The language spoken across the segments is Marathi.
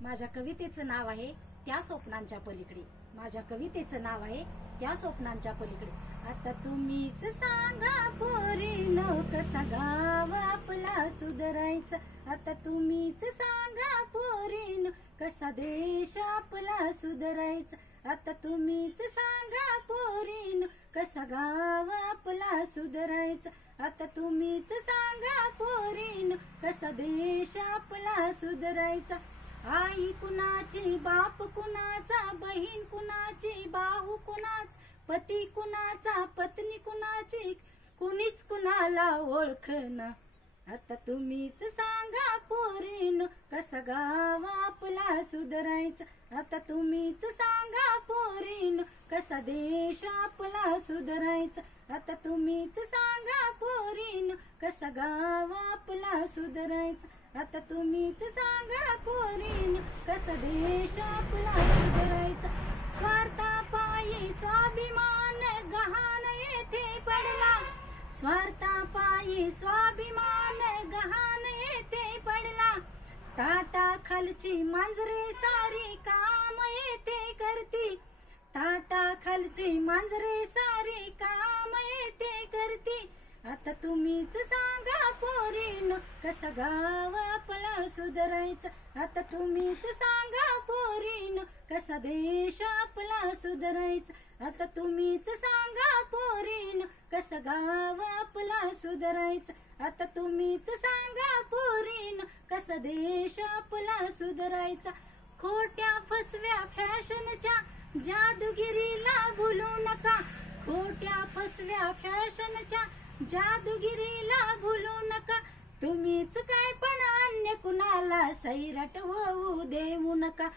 माझ्या कवितेचं नाव आहे त्या स्वप्नांच्या पलीकडे. माझ्या कवितेचं नाव आहे त्या स्वप्नांच्या पलीकडे. आता तुम्हीच सांगा पोरीनो कसा गाव आपला सुधारायचा. आता तुम्हीच सांगा पोरीनो कसा देश आपला सुधारायचा. आता तुम्हीच सांगा पोरीनो कसा गाव आपला सुधारायचा. आता तुम्हीच सांगा पोरीनो कसा देश आपला सुधारायचा. आई कुणाची, बाप कुणाचा, बहीण कुणाची, भाऊ कुणाचा, पती कुणाचा, पत्नी कुणाची, कुणीच कुणाला ओळखना. आता तुम्हीच सांगा पोरीनो कसा गाव आपला सुधारायचा. आता तुम्हीच सांगा पोरीनो कसा देश आपला सुधारायचा. आता तुम्हीच सांगा पोरीनो कसा गाव आपला सुधारायचा. आता तुम्हीच सांगा पोरीनो कसा देश आपला सुधारायचा. स्वार्थापायी स्वाभिमान गहाण येथे पडला. स्वार्थापायी स्वाभिमान गहाण येथे पडला. ताटा खालची मांजरे सारी काम येथे करती. ताटा खालची मांजरे सारी काम येथे करती. आता तुम्हीच सांगा पोरीनो कसा गाव आपला सुधारायचा. आता तुम्हीच सांगा पोरीनो कसा देश आपला सुधारायचा. आता तुम्हीच सांगा पोरीनो कसा गाव आपला सुधारायचा. आता तुम्हीच सांगा पोरीनो कसा देश आपला सुधारायचा. खोट्या फसव्या फॅशनच्या जादूगिरीला भुलू नका. खोट्या फसव्या फॅशनच्या जादूगिरीला भुलू नका. तुम्हीच काय पण अन्य कुणाला सैराट होऊ देऊ नका.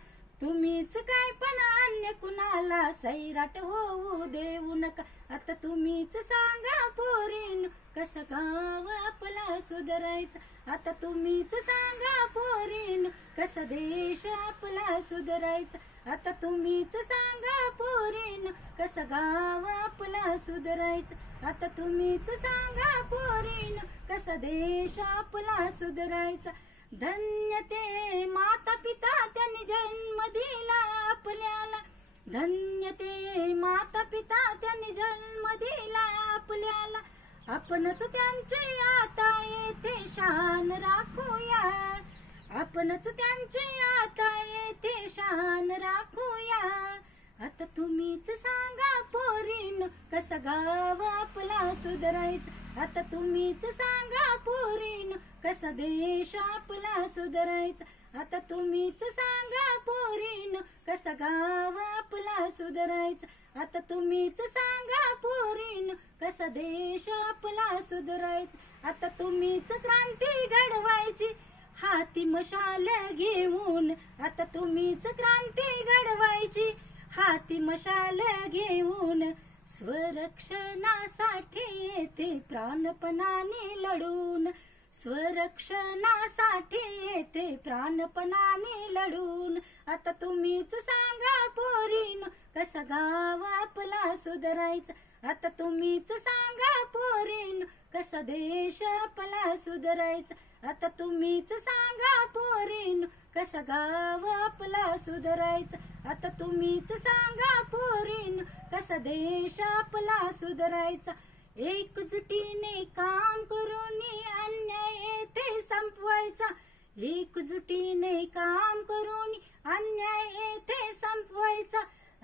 तुम्हीच काय पण अन्य कुणाला सैराट होऊ देऊ नका. आता तुम्हीच सांगा पोरीनो कसा गाव आपला सुधारायचा. आता तुम्हीच सांगा पोरीनो कसा देश आपला सुधारायचा. आता तुम्हीच सांगा पोरीनो कसा गाव आपला सुधारायचा. आता तुम्हीच सांगा पोरीनो कसा देश आपला सुधारायचा. धन्य ते माता पिता त्यांनी जन्म दिला आपल्याला. धन्य ते माता पिता त्यांनी जन्म दिला आपल्याला. आपणच त्यांचे आता येथे शान राखूया. आपणच त्यांचे आता येथे शान राखूया. आता तुम्हीच सांगा पोरीनो कसा गाव आपला सुधारायचा. आता तुम्हीच सांगा पोरीनो कसा देश आपला सुधारायचा. आता तुम्हीच सांगा पोरीनो कसा गाव आपला सुधारायचा. आता तुम्हीच सांगा पोरीनो कसा देश आपला सुधारायचा. आता तुम्हीच क्रांती घडवायची हाती मशाल घेऊन. आता तुम्हीच क्रांती घडवायची हाती मशाल घेऊन. स्वरक्षणासाठी येथे प्राणपणाने लढून. स्वरक्षणासाठी येथे प्राणपणाने लढून. आता तुम्हीच सांगा पोरीनो कसा गाव आपला सुधारायचा. आता तुम्हीच सांगा पोरीनो कसा देश आपला सुधारायचा. आता तुम्हीच सांगा पोरीनो कसा गाव आपला सुधारायचा. आता तुम्हीच सांगा पोरीनो कसा देश आपला सुधारायचा. एकजुटीने काम करून अन्याय येथे संपवायचा. एकजुटीने काम करून अन्याय येथे संपवायचा.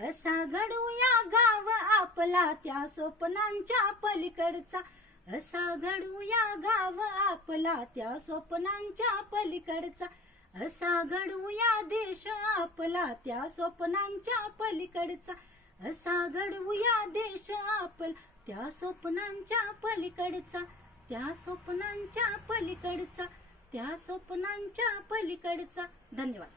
असा घडूया गाव आपला त्या स्वप्नांच्या पलीकडचा. असा घडूया गाव आपला त्या स्वप्नांच्या पलीकडचा. असा घडूया देश आपला त्या स्वप्नांच्या पलीकडचा. असा घडूया देश आपला त्या स्वप्नांच्या पलीकडचा. त्या स्वप्नांच्या पलीकडचा. त्या स्वप्नांच्या पलीकडचा. धन्यवाद.